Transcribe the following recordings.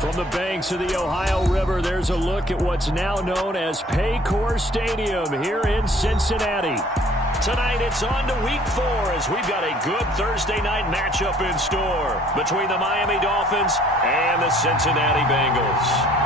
From the banks of the Ohio River, there's a look at what's now known as Paycor Stadium here in Cincinnati. Tonight, it's on to Week 4 as we've got a good Thursday night matchup in store between the Miami Dolphins and the Cincinnati Bengals.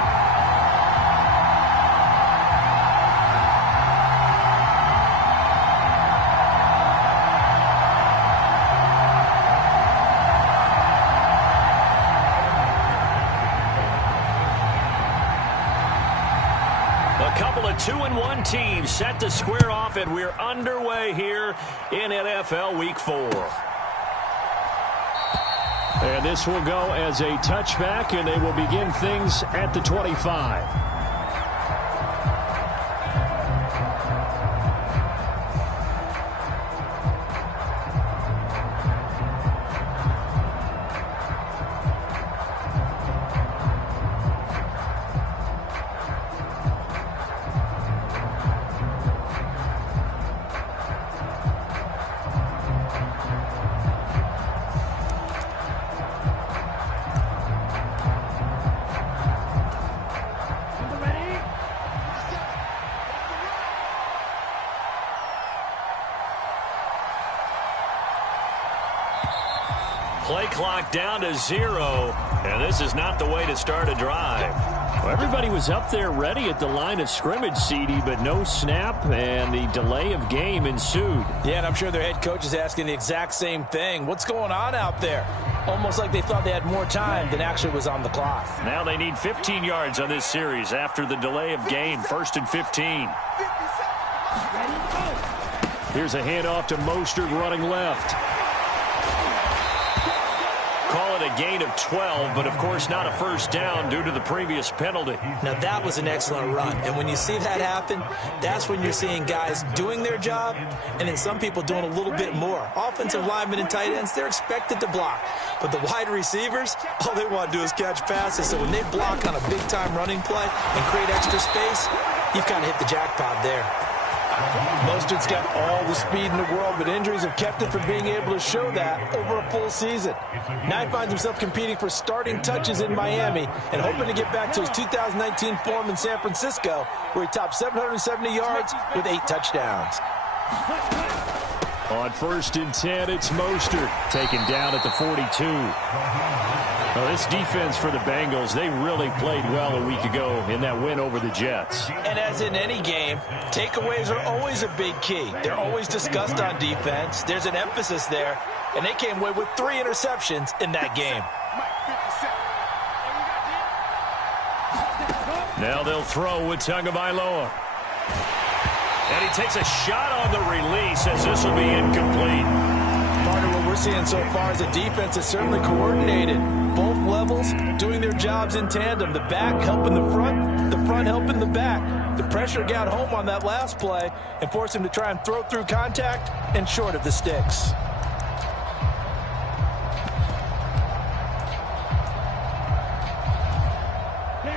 A couple of 2-1 teams set to square off, and we're underway here in NFL Week 4. And this will go as a touchback, and they will begin things at the 25. Play clock down to 0, and this is not the way to start a drive. Well, everybody was up there ready at the line of scrimmage, CD, but no snap, and the delay of game ensued. Yeah, and I'm sure their head coach is asking the exact same thing. What's going on out there? Almost like they thought they had more time than actually was on the clock. Now they need 15 yards on this series after the delay of game. 1st and 15. Here's a handoff to Mostert running left. Call it a gain of 12, but of course not a first down due to the previous penalty. Now that was an excellent run, and when you see that happen, that's when you're seeing guys doing their job and then some people doing a little bit more. Offensive linemen and tight ends, they're expected to block, but the wide receivers, all they want to do is catch passes. So when they block on a big-time running play and create extra space, you've kind of hit the jackpot there. Mostert's got all the speed in the world, but injuries have kept him from being able to show that over a full season. Now he finds himself competing for starting touches in Miami and hoping to get back to his 2019 form in San Francisco, where he topped 770 yards with 8 touchdowns. On 1st and 10, it's Mostert taken down at the 42. Well, this defense for the Bengals, they really played well a week ago in that win over the Jets. And as in any game, takeaways are always a big key. They're always discussed on defense. There's an emphasis there, and they came away with 3 interceptions in that game. Now they'll throw with Tagovailoa. And he takes a shot on the release as this will be incomplete. Part of what we're seeing so far is the defense is certainly coordinated. Both levels doing their jobs in tandem. The back helping the front helping the back. The pressure got home on that last play and forced him to try and throw through contact and short of the sticks.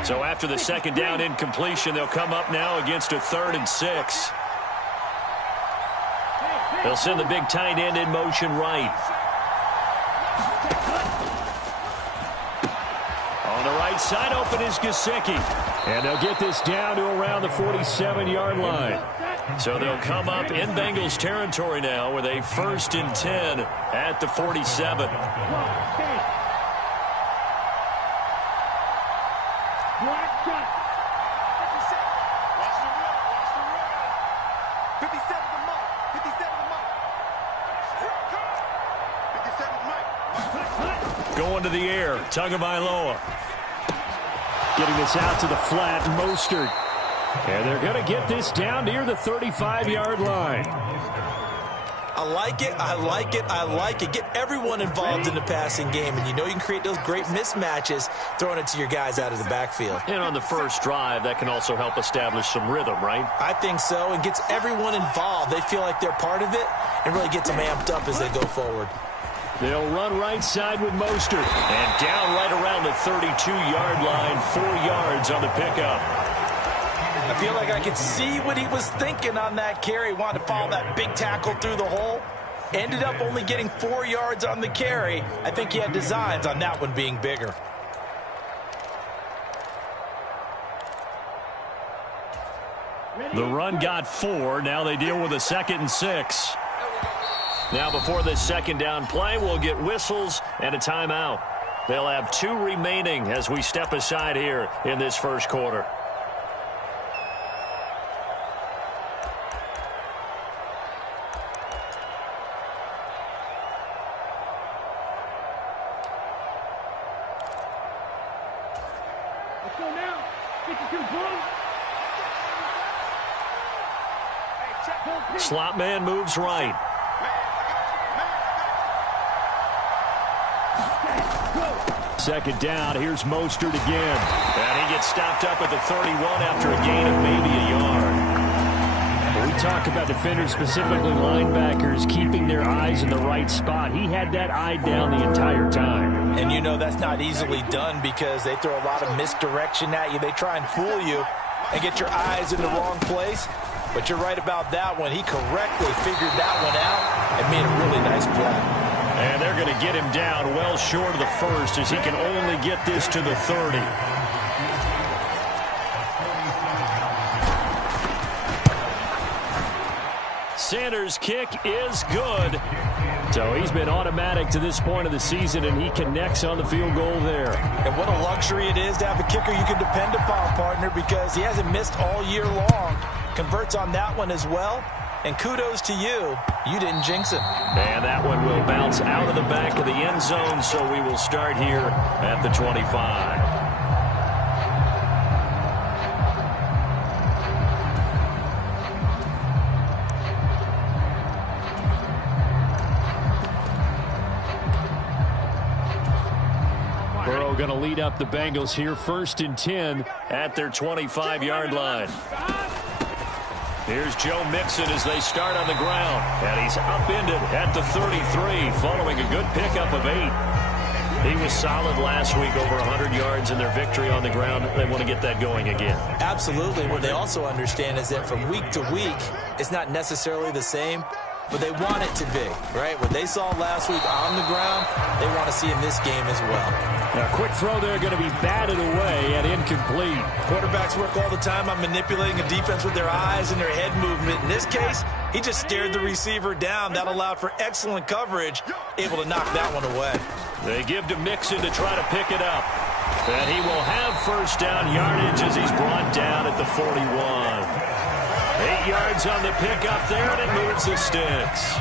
So after the second down incompletion, they'll come up now against a 3rd and 6. They'll send the big tight end in motion right. On the right side, open is Gesicki. And they'll get this down to around the 47-yard line. So they'll come up in Bengals territory now with a 1st and 10 at the 47. Going to the air, Tagovailoa. Getting this out to the flat, Mostert. And they're going to get this down near the 35-yard line. I like it, I like it, I like it. Get everyone involved in the passing game, and you know you can create those great mismatches throwing it to your guys out of the backfield. And on the first drive, that can also help establish some rhythm, right? I think so, and gets everyone involved. They feel like they're part of it and really gets them amped up as they go forward. They'll run right side with Mostert. And down right around the 32-yard line, 4 yards on the pickup. I feel like I could see what he was thinking on that carry. Wanted to follow that big tackle through the hole. Ended up only getting 4 yards on the carry. I think he had designs on that one being bigger. The run got 4. Now they deal with a 2nd and 6. Now before this second down play, we'll get whistles and a timeout. They'll have 2 remaining as we step aside here in this first quarter. Let's go now. 52 points. Slot man moves right. Second down. Here's Mostert again. And he gets stopped up at the 31 after a gain of maybe a yard. We talk about defenders, specifically linebackers, keeping their eyes in the right spot. He had that eye down the entire time. And you know that's not easily done because they throw a lot of misdirection at you. They try and fool you and get your eyes in the wrong place. But you're right about that one. He correctly figured that one out and made a really nice play. And they're going to get him down well short of the first as he can only get this to the 30. Sanders' kick is good. So he's been automatic to this point of the season, and he connects on the field goal there. And what a luxury it is to have a kicker you can depend upon, partner, because he hasn't missed all year long. Converts on that one as well. And kudos to you. You didn't jinx him. And that one will bounce out of the back of the end zone, so we will start here at the 25. Burrow going to lead up the Bengals here, 1st and 10 at their 25-yard line. Here's Joe Mixon as they start on the ground. And he's upended at the 33 following a good pickup of 8. He was solid last week, over 100 yards in their victory on the ground. They want to get that going again. Absolutely. What they also understand is that from week to week, it's not necessarily the same, but they want it to be, right? What they saw last week on the ground, they want to see in this game as well. Now, quick throw there, going to be batted away and incomplete. Quarterbacks work all the time on manipulating a defense with their eyes and their head movement. In this case, he just stared the receiver down. That allowed for excellent coverage, able to knock that one away. They give to Mixon to try to pick it up. And he will have first down yardage as he's brought down at the 41. 8 yards on the pickup there, and it moves the sticks.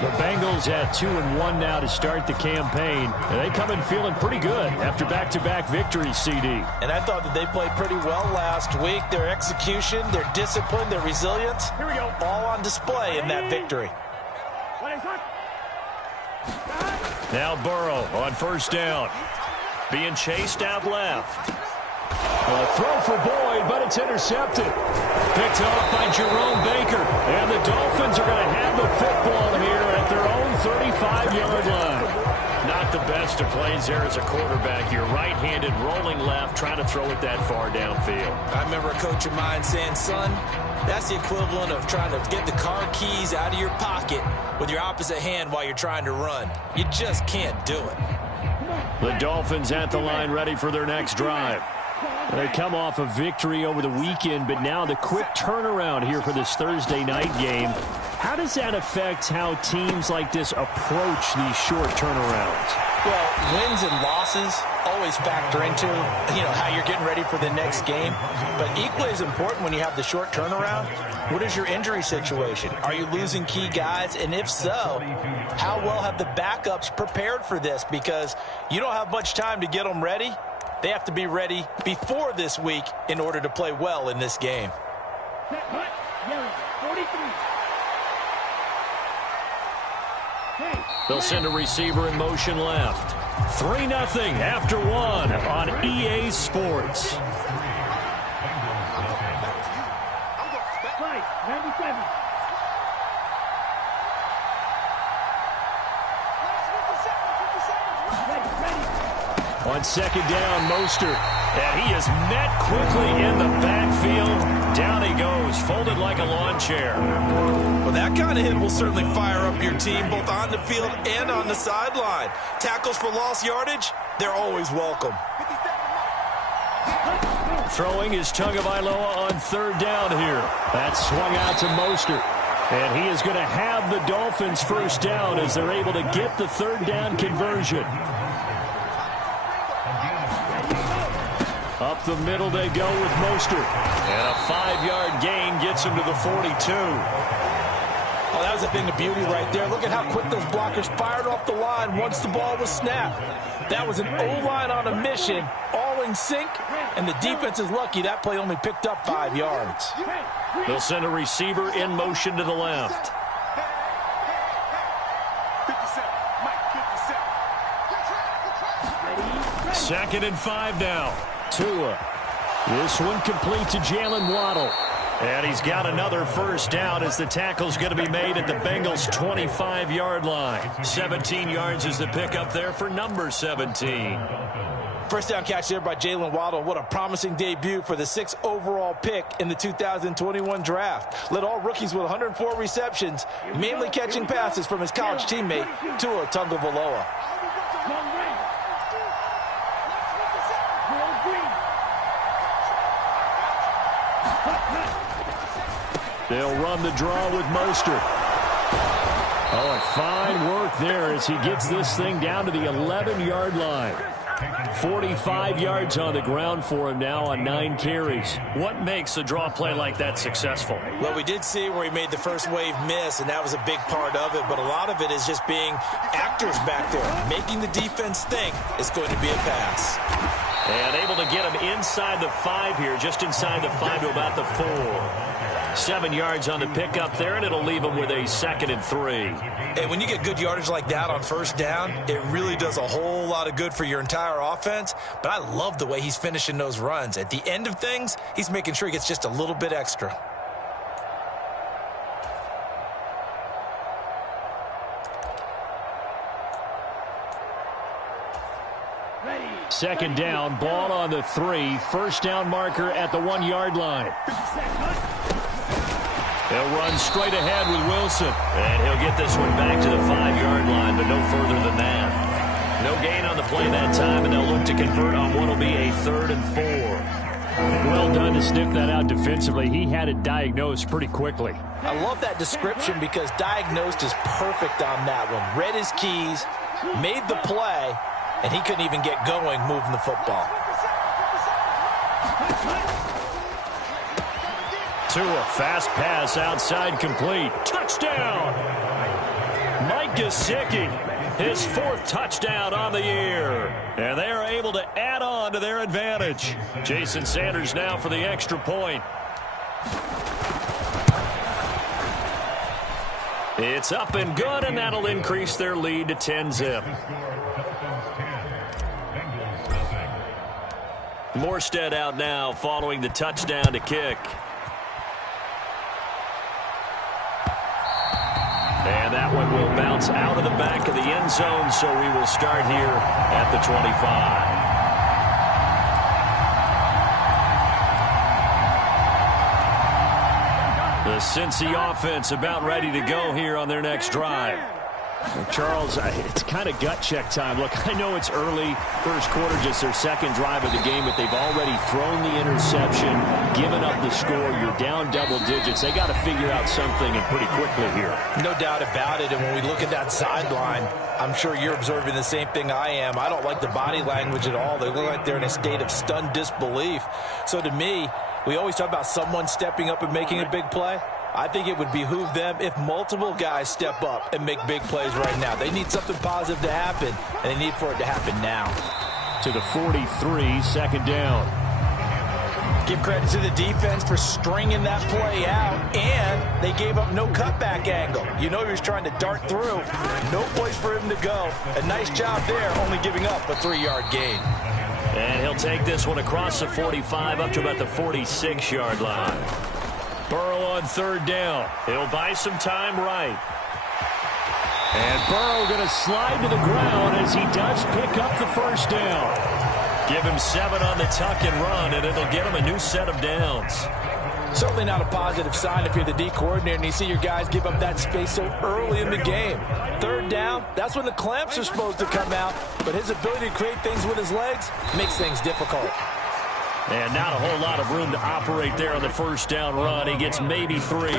The Bengals at 2-1 now to start the campaign. And they come in feeling pretty good after back-to-back victories, CD. And I thought that they played pretty well last week. Their execution, their discipline, their resilience, Here we go. all on display in that victory. Now Burrow on first down. Being chased out left. Throw for Boyd, but it's intercepted. Picked off by Jerome Baker. And the Dolphins are going to have the football here at their own 35-yard line. Not the best of plays there as a quarterback. You're right-handed, rolling left, trying to throw it that far downfield. I remember a coach of mine saying, son, that's the equivalent of trying to get the car keys out of your pocket with your opposite hand while you're trying to run. You just can't do it. The Dolphins at the line ready for their next drive. They come off a victory over the weekend, but now the quick turnaround here for this Thursday night game. How does that affect how teams like this approach these short turnarounds? Well, wins and losses always factor into, how you're getting ready for the next game. But equally as important when you have the short turnaround, what is your injury situation? Are you losing key guys? And if so, how well have the backups prepared for this? Because you don't have much time to get them ready. They have to be ready before this week in order to play well in this game. They'll send a receiver in motion left. 3-0 after 1 on EA Sports. Right, 97. On second down, Mostert. And he is met quickly in the backfield. Down he goes, folded like a lawn chair. Well, that kind of hit will certainly fire up your team both on the field and on the sideline. Tackles for lost yardage, they're always welcome. Throwing is Tagovailoa on third down here. That's swung out to Mostert. And he is going to have the Dolphins first down as they're able to get the third down conversion. Up the middle they go with Mostert. And a 5-yard gain gets him to the 42. Oh, that was a thing of beauty right there. Look at how quick those blockers fired off the line once the ball was snapped. That was an O-line on a mission, all in sync, and the defense is lucky that play only picked up 5 yards. They'll send a receiver in motion to the left. Second and 5 now. Tua. This one complete to Jalen Waddle. And he's got another first down as the tackle's going to be made at the Bengals' 25-yard line. 17 yards is the pickup there for number 17. First down catch there by Jalen Waddle. What a promising debut for the 6th overall pick in the 2021 draft. Led all rookies with 104 receptions, mainly catching passes from his college teammate, Tua Tagovailoa. They'll run the draw with Mostert. Oh, and fine work there as he gets this thing down to the 11-yard line. 45 yards on the ground for him now on 9 carries. What makes a draw play like that successful? Well, we did see where he made the first wave miss, and that was a big part of it. But a lot of it is just being actors back there, making the defense think it's going to be a pass. And able to get him inside the 5 here, just inside the 5 to about the 4. 7 yards on the pickup there, and it'll leave him with a 2nd and 3. And when you get good yardage like that on first down, it really does a whole lot of good for your entire offense. But I love the way he's finishing those runs. At the end of things, he's making sure he gets just a little bit extra. Second down, ball on the 3. First down marker at the 1-yard line. He'll run straight ahead with Wilson. And he'll get this one back to the 5-yard line, but no further than that. No gain on the play that time, and they'll look to convert on what will be a 3rd and 4. Well done to sniff that out defensively. He had it diagnosed pretty quickly. I love that description because diagnosed is perfect on that one. Read his keys, made the play, and he couldn't even get going moving the football. Tua, fast pass outside complete. Touchdown! Mike Gesicki, his 4th touchdown on the year. And they are able to add on to their advantage. Jason Sanders now for the extra point. It's up and good, and that'll increase their lead to 10-zip. Morstead out now following the touchdown to kick. And that one will bounce out of the back of the end zone, so we will start here at the 25. The Cincy offense about ready to go here on their next drive. Charles, it's kind of gut check time. Look, I know it's early, first quarter, just their 2nd drive of the game, but they've already thrown the interception, given up the score. You're down double digits. They got to figure out something, and pretty quickly here. No doubt about it, and when we look at that sideline, I'm sure you're observing the same thing I am. I don't like the body language at all. They look like they're in a state of stunned disbelief. So to me, we always talk about someone stepping up and making a big play. I think it would behoove them if multiple guys step up and make big plays right now. They need something positive to happen, and they need for it to happen now. To the 43, second down. Give credit to the defense for stringing that play out, and they gave up no cutback angle. You know he was trying to dart through. No place for him to go. A nice job there, only giving up a 3-yard gain. And he'll take this one across the 45 up to about the 46-yard line. Burrow on third down. He'll buy some time right. And Burrow going to slide to the ground as he does pick up the first down. Give him 7 on the tuck and run, and it'll get him a new set of downs. Certainly not a positive sign if you're the D coordinator and you see your guys give up that space so early in the game. Third down, that's when the clamps are supposed to come out, but his ability to create things with his legs makes things difficult. And not a whole lot of room to operate there on the first down run. He gets maybe 3.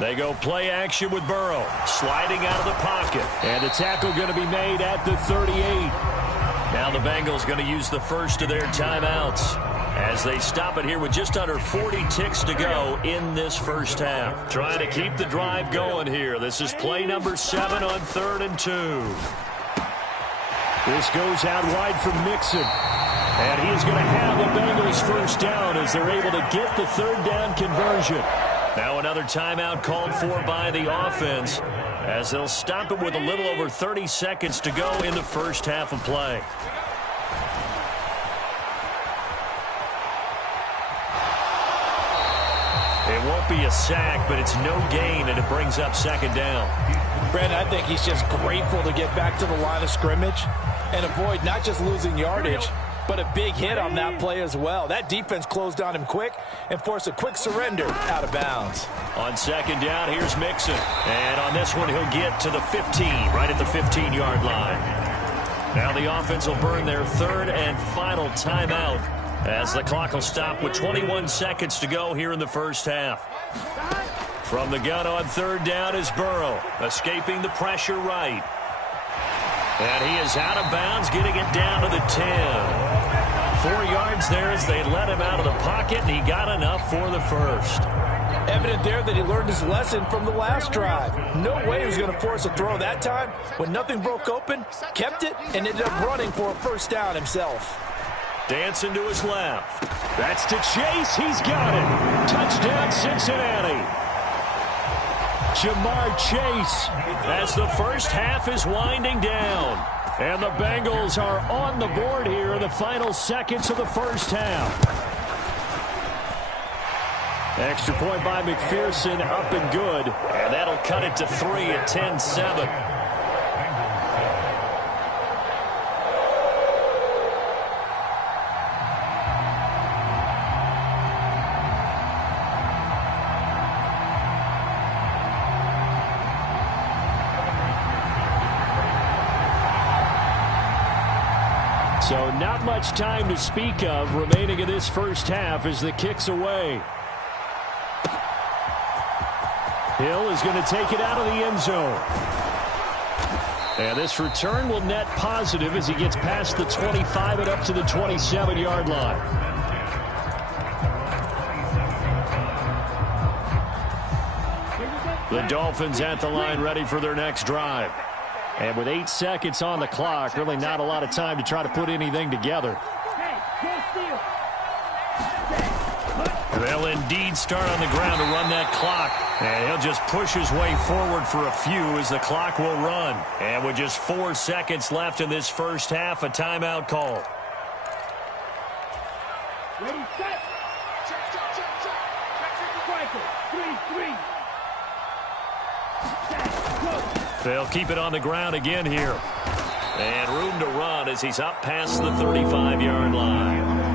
They go play action with Burrow, sliding out of the pocket. And the tackle going to be made at the 38. Now the Bengals going to use the first of their timeouts as they stop it here with just under 40 ticks to go in this first half. Trying to keep the drive going here. This is play number 7 on 3rd and 2. This goes out wide from Mixon. And he is going to have the Bengals first down as they're able to get the 3rd down conversion. Now another timeout called for by the offense as they'll stop it with a little over 30 seconds to go in the first half of play. It won't be a sack, but it's no gain, and it brings up 2nd down. Brandon, I think he's just grateful to get back to the line of scrimmage and avoid not just losing yardage, but a big hit on that play as well. That defense closed on him quick and forced a quick surrender out of bounds. On 2nd down, here's Mixon. And on this one, he'll get to the 15, right at the 15-yard line. Now the offense will burn their 3rd and final timeout as the clock will stop with 21 seconds to go here in the first half. From the gun on 3rd down is Burrow, escaping the pressure right. And he is out of bounds, getting it down to the 10. 4 yards there as they let him out of the pocket, and he got enough for the first. Evident there that he learned his lesson from the last drive. No way he was going to force a throw that time. When nothing broke open, kept it, and ended up running for a first down himself. Dancing to his left. That's to Chase. He's got it. Touchdown, Cincinnati. Jamar Chase. As the first half is winding down. And the Bengals are on the board here in the final seconds of the first half. Extra point by McPherson, up and good. And that'll cut it to 3 at 10-7. So not much time to speak of remaining in this first half as the kick's away. Hill is going to take it out of the end zone. And this return will net positive as he gets past the 25 and up to the 27-yard line. The Dolphins at the line ready for their next drive. And with 8 seconds on the clock, really not a lot of time to try to put anything together. They'll indeed start on the ground to run that clock. And he'll just push his way forward for a few as the clock will run. And with just 4 seconds left in this first half, a timeout call. Ready, set. They'll keep it on the ground again here. And room to run as he's up past the 35-yard line.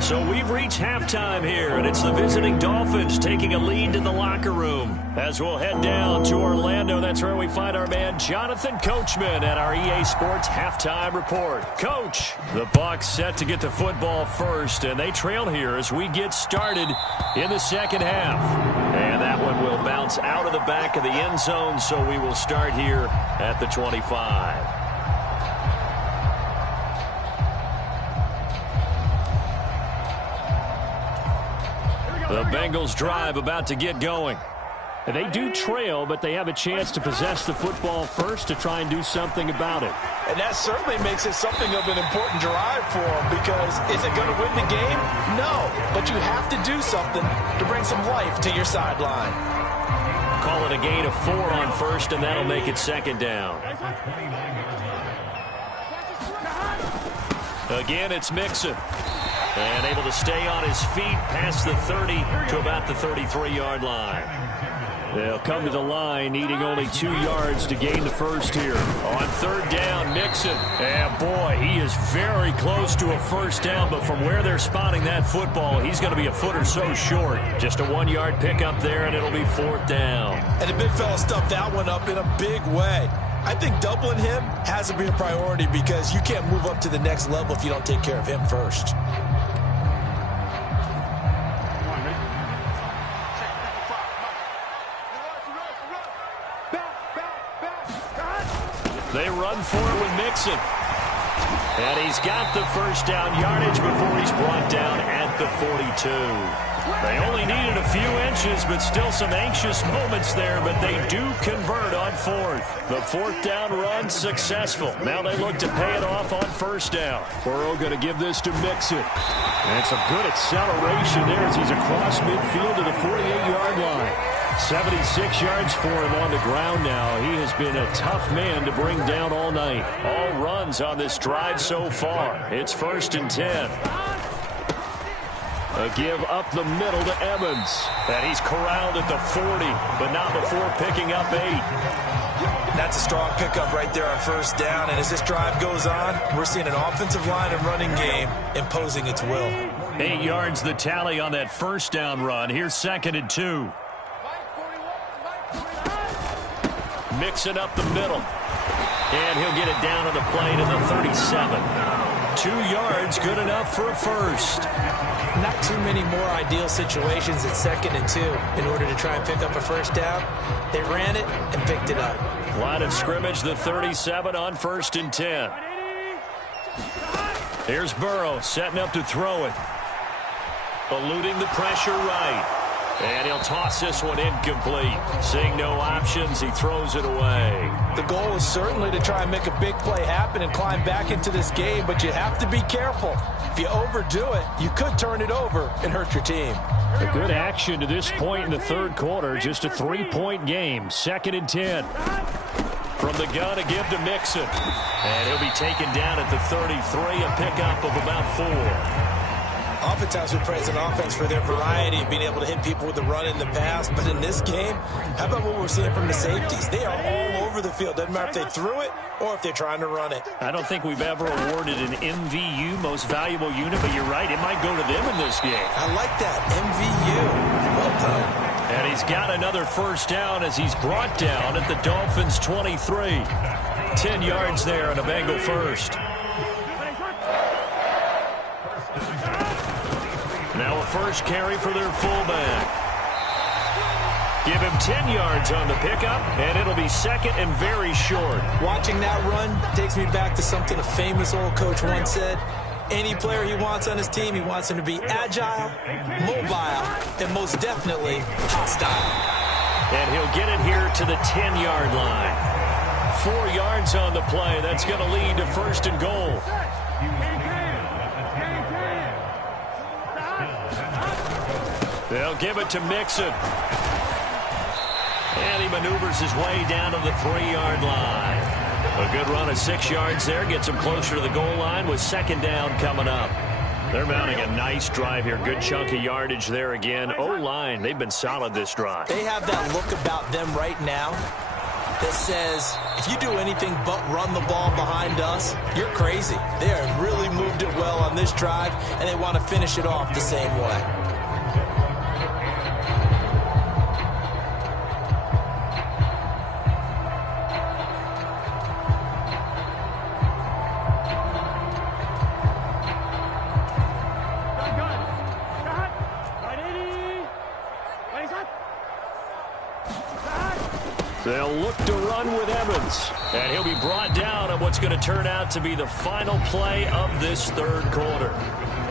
So we've reached halftime here, and it's the visiting Dolphins taking a lead to the locker room. As we'll head down to Orlando, that's where we find our man Jonathan Coachman at our EA Sports Halftime Report. Coach, the Bucs set to get the football first, and they trail here as we get started in the second half. And that one will bounce out of the back of the end zone, so we will start here at the 25. The Bengals drive about to get going. They do trail, but they have a chance to possess the football first to try and do something about it. And that certainly makes it something of an important drive for them, because is it going to win the game? No, but you have to do something to bring some life to your sideline. Call it a gain of 4 on first, and that'll make it second down. Again, it's Mixon. And able to stay on his feet past the 30 to about the 33-yard line. They'll come to the line, needing only 2 yards to gain the first here. On third down, Mixon. And boy, he is very close to a first down, but from where they're spotting that football, he's going to be a foot or so short. Just a 1-yard pickup there, and it'll be fourth down. And the big fella stuffed that one up in a big way. I think doubling him has to be a priority, because you can't move up to the next level if you don't take care of him first. They run for it with Mixon. And he's got the first down yardage before he's brought down at the 42. They only needed a few inches, but still some anxious moments there, but they do convert on fourth. The fourth down run successful. Now they look to pay it off on first down. Burrow going to give this to Mixon. And some good acceleration there as he's across midfield to the 48-yard line. 76 yards for him on the ground now. He has been a tough man to bring down all night. All runs on this drive so far. It's 1st and 10. A give up the middle to Evans. And he's corralled at the 40, but not before picking up 8. That's a strong pickup right there on first down. And as this drive goes on, we're seeing an offensive line and running game imposing its will. 8 yards the tally on that first down run. Here's 2nd and 2. Mixing up the middle. And he'll get it down on the play to the 37. 2 yards, good enough for a first. Not too many more ideal situations at 2nd and 2 in order to try and pick up a first down. They ran it and picked it up. Line of scrimmage, the 37 on 1st and 10. Here's Burrow setting up to throw it. Eluding the pressure right. And he'll toss this one incomplete. Seeing no options, he throws it away. The goal is certainly to try and make a big play happen and climb back into this game, but you have to be careful. If you overdo it, you could turn it over and hurt your team. A good action to this point in the third quarter. Just a 3-point game. 2nd and 10. From the gun, a give to Mixon. And he'll be taken down at the 33, a pickup of about 4. Oftentimes we praise an offense for their variety, being able to hit people with the run in the pass. But in this game, how about what we're seeing from the safeties? They are all over the field. Doesn't matter if they threw it or if they're trying to run it. I don't think we've ever awarded an MVU, most valuable unit, but you're right. It might go to them in this game. I like that. MVU. Well done. And he's got another first down as he's brought down at the Dolphins' 23. 10 yards there on a Bengal first. Now a first carry for their fullback. Give him 10 yards on the pickup, and it'll be 2nd and very short. Watching that run takes me back to something a famous old coach once said. Any player he wants on his team, he wants him to be agile, mobile, and most definitely hostile. And he'll get it here to the 10-yard line. 4 yards on the play. That's going to lead to 1st and goal. They'll give it to Mixon. And he maneuvers his way down to the 3-yard line. A good run of 6 yards there. Gets him closer to the goal line with 2nd down coming up. They're mounting a nice drive here. Good chunk of yardage there again. O-line, they've been solid this drive. They have that look about them right now that says, if you do anything but run the ball behind us, you're crazy. They have really moved it well on this drive, and they want to finish it off the same way. They'll look to run with Evans. And he'll be brought down on what's going to turn out to be the final play of this third quarter.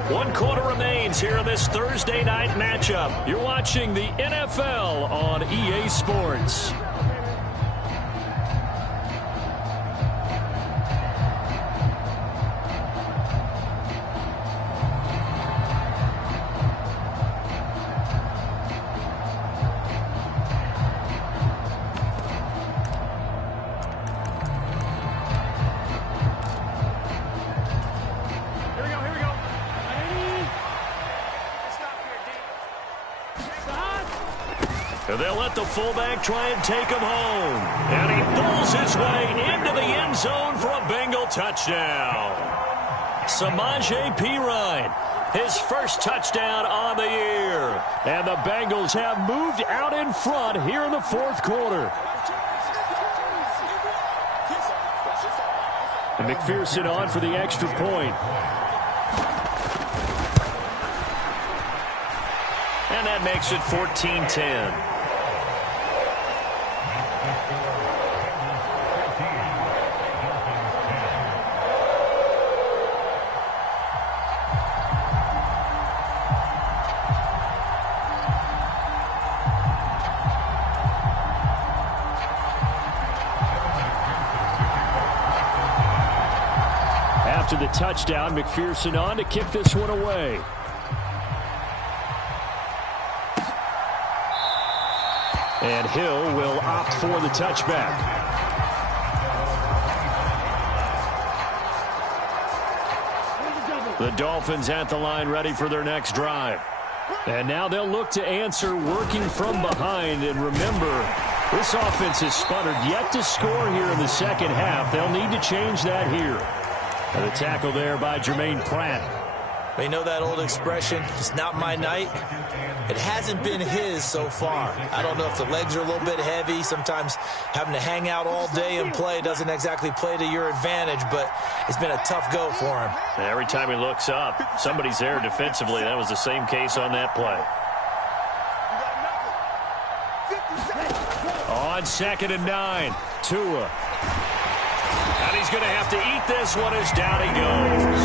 1 quarter remains here in this Thursday night matchup. You're watching the NFL on EA Sports. They'll let the fullback try and take him home. And he pulls his way into the end zone for a Bengal touchdown. Samaje Perine, his first touchdown on the year. And the Bengals have moved out in front here in the fourth quarter. And McPherson on for the extra point. And that makes it 14-10. After the touchdown, McPherson on to kick this one away. And Hill will opt for the touchback. The Dolphins at the line ready for their next drive. And now they'll look to answer working from behind. And remember, this offense has sputtered yet to score here in the second half. They'll need to change that here. And the tackle there by Jermaine Pratt. You know that old expression, it's not my night? It hasn't been his so far. I don't know if the legs are a little bit heavy. Sometimes having to hang out all day and play doesn't exactly play to your advantage, but it's been a tough go for him. And every time he looks up, somebody's there defensively. That was the same case on that play. On 2nd and 9, Tua. And he's going to have to eat this one as down he goes.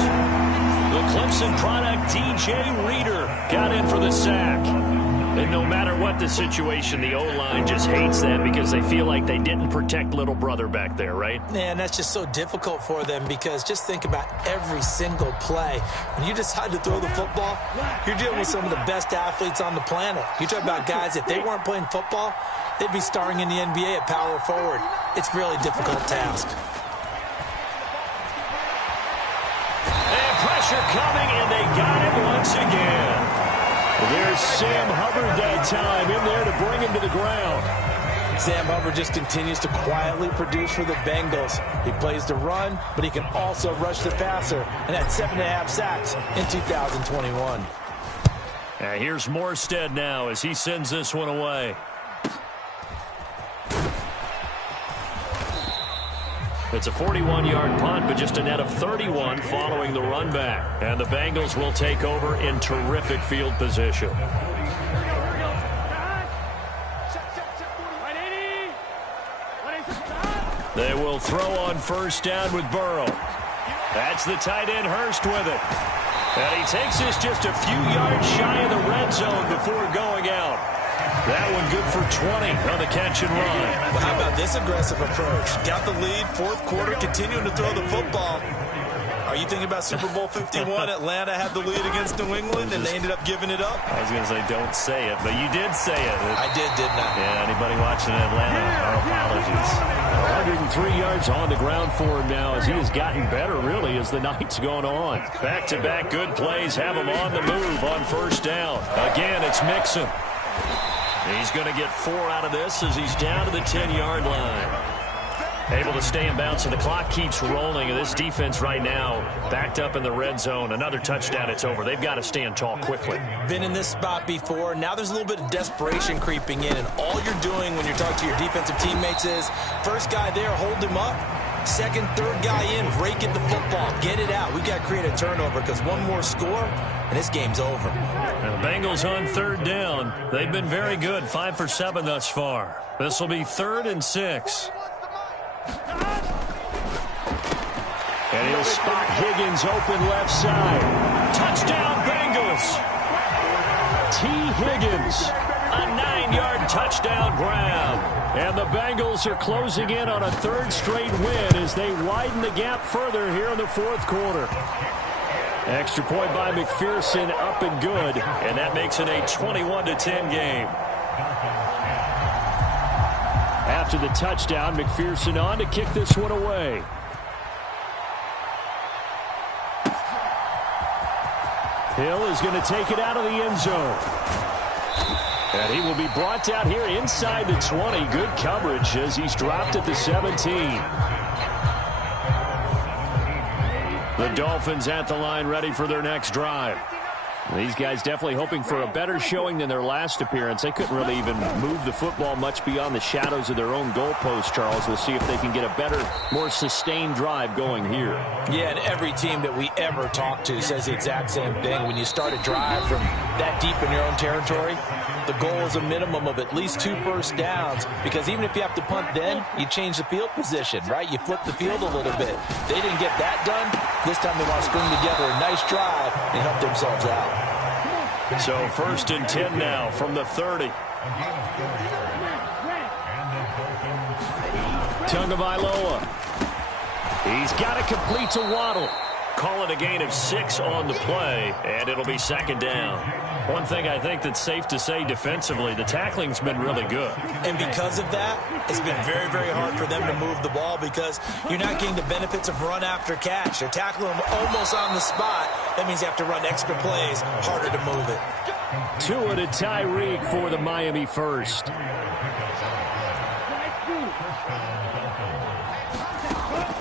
The Clemson product, DJ Reader, got in for the sack. And no matter what the situation, the O-line just hates that because they feel like they didn't protect little brother back there, right? Yeah, and that's just so difficult for them because just think about every single play. When you decide to throw the football, you're dealing with some of the best athletes on the planet. You talk about guys, if they weren't playing football, they'd be starring in the NBA at power forward. It's a really difficult task. Pressure coming, and they got him once again. There's Sam Hubbard that time in there to bring him to the ground. Sam Hubbard just continues to quietly produce for the Bengals. He plays the run, but he can also rush the passer, and had 7.5 sacks in 2021. Here's Morstead now as he sends this one away. It's a 41-yard punt, but just a net of 31 following the run back. And the Bengals will take over in terrific field position. They will throw on 1st down with Burrow. That's the tight end Hurst with it. And he takes this just a few yards shy of the red zone before going out. That one good for 20 on the catch and run. Well, how about this aggressive approach? Got the lead, 4th quarter, continuing to throw the football. Are you thinking about Super Bowl 51? Atlanta had the lead against New England, and they ended up giving it up? I was going to say don't say it, but you did say it. I did, didn't I? Yeah, anybody watching Atlanta, our apologies. 103 yards on the ground for him now as he has gotten better, really, as the night's gone on. Back-to-back good plays have him on the move on 1st down. Again, it's Mixon. He's going to get 4 out of this as he's down to the 10-yard line. Able to stay in bounds, and the clock keeps rolling. And this defense right now backed up in the red zone. Another touchdown, it's over. They've got to stand tall quickly. Been in this spot before. Now there's a little bit of desperation creeping in, and all you're doing when you're talking to your defensive teammates is, first guy there, hold him up. 2nd, 3rd guy in, rake at the football. Get it out. We've got to create a turnover because one more score, and this game's over. And the Bengals on 3rd down. They've been very good, 5 for 7 thus far. This will be 3rd and 6. And he'll spot Higgins open left side. Touchdown, Bengals. T. Higgins. A 9-yard touchdown grab. And the Bengals are closing in on a 3rd straight win as they widen the gap further here in the 4th quarter. Extra point by McPherson, up and good. And that makes it a 21-10 game. After the touchdown, McPherson on to kick this one away. Hill is going to take it out of the end zone. And he will be brought down here inside the 20. Good coverage as he's dropped at the 17. The Dolphins at the line ready for their next drive. These guys definitely hoping for a better showing than their last appearance. They couldn't really even move the football much beyond the shadows of their own goalpost, Charles. We'll see if they can get a better, more sustained drive going here. Yeah, and every team that we ever talk to says the exact same thing. When you start a drive from that deep in your own territory, the goal is a minimum of at least 2 first downs, because even if you have to punt then, you change the field position, right? You flip the field a little bit. They didn't get that done. This time they want to string together a nice drive and help themselves out. So 1st and 10 now from the 30. Tagovailoa. He's got it complete to Waddle. call it a gain of 6 on the play, and it'll be second down. One thing I think that's safe to say defensively, the tackling's been really good. And because of that, it's been very, very hard for them to move the ball because you're not getting the benefits of run after catch. They're tackling them almost on the spot. That means you have to run extra plays, harder to move it. Tua to Tyreek for the Miami first.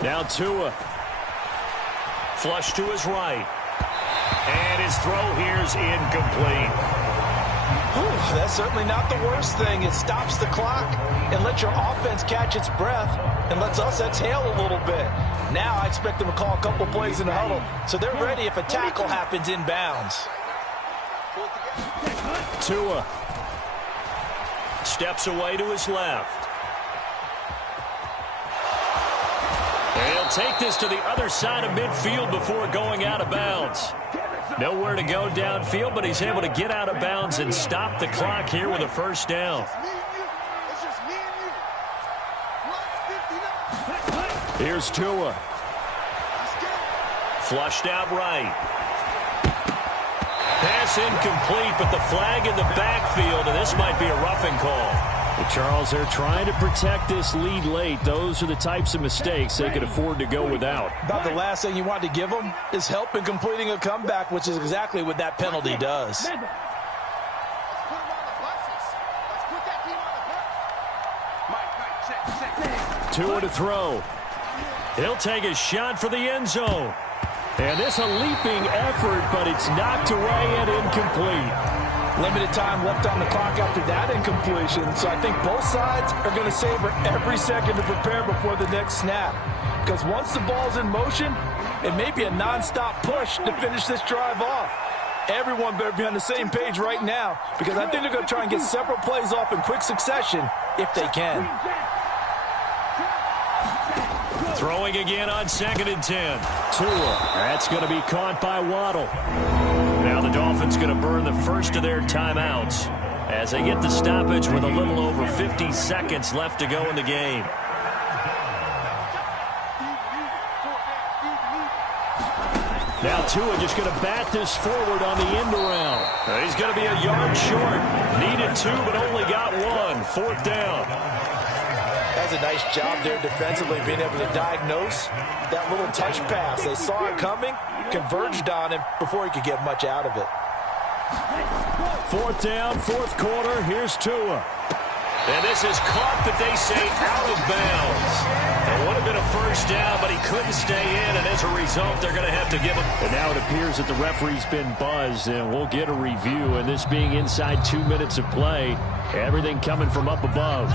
Now Tua. Flush to his right. And his throw here's incomplete. That's certainly not the worst thing. It stops the clock and lets your offense catch its breath and lets us exhale a little bit. Now I expect them to call a couple plays in the huddle, so they're ready if a tackle happens inbounds. Tua steps away to his left. And he'll take this to the other side of midfield before going out of bounds. Nowhere to go downfield, but he's able to get out of bounds and stop the clock here with a first down. Here's Tua. Flushed out right. Pass incomplete, but the flag in the backfield, and this might be a roughing call. Well, Charles, they're trying to protect this lead late. Those are the types of mistakes they could afford to go without. About the last thing you want to give them is help in completing a comeback, which is exactly what that penalty does. Tua to throw. He'll take a shot for the end zone. And this a leaping effort, but it's knocked away and incomplete. Limited time left on the clock after that incompletion, so I think both sides are going to savor every second to prepare before the next snap. Because once the ball's in motion, it may be a nonstop push to finish this drive off. Everyone better be on the same page right now, because I think they're going to try and get several plays off in quick succession if they can. Throwing again on 2nd and 10. Tua, that's going to be caught by Waddle. Now the Dolphins going to burn the first of their timeouts as they get the stoppage with a little over 50 seconds left to go in the game. Now Tua just going to bat this forward on the end around. He's going to be a yard short. Needed 2, but only got 1. 4th down. That's a nice job there defensively, being able to diagnose that little touch pass. They saw it coming, converged on him before he could get much out of it. 4th down, 4th quarter. Here's Tua. And this is caught, but they say out of bounds. It would have been a first down, but he couldn't stay in, and as a result, they're going to have to give him. And now it appears that the referee's been buzzed, and we'll get a review. And this being inside 2 minutes of play, everything coming from up above.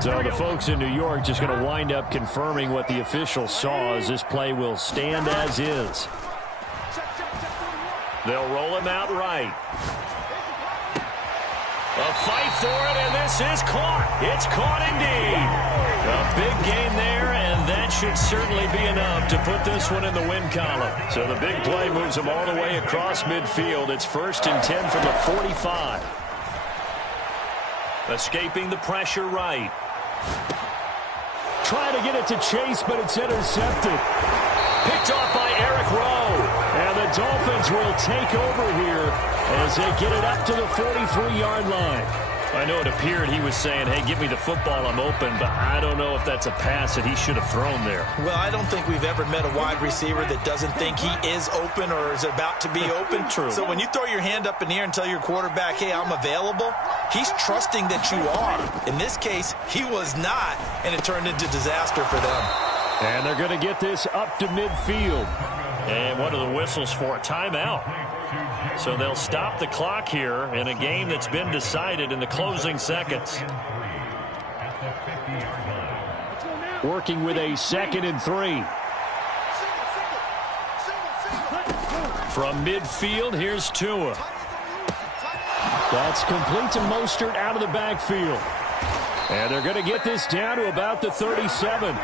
So the folks in New York just going to wind up confirming what the official saw, as this play will stand as is. They'll roll him out right. A fight for it, and this is caught. It's caught indeed. A big game there, and that should certainly be enough to put this one in the win column. So the big play moves them all the way across midfield. It's 1st and 10 from the 45. Escaping the pressure right. Trying to get it to Chase, but it's intercepted. Picked off by Eric Rowe. And the Dolphins will take over here as they get it up to the 43-yard line. I know it appeared he was saying, hey, give me the football, I'm open, but I don't know if that's a pass that he should have thrown there. Well, I don't think we've ever met a wide receiver that doesn't think he is open or is about to be open. True. So when you throw your hand up in the air and tell your quarterback, hey, I'm available, he's trusting that you are. In this case, he was not, and it turned into disaster for them. And they're going to get this up to midfield. And what are the whistles for? A timeout. So they'll stop the clock here in a game that's been decided in the closing seconds. Working with a 2nd and 3. From midfield, here's Tua. That's complete to Mostert out of the backfield. And they're going to get this down to about the 37.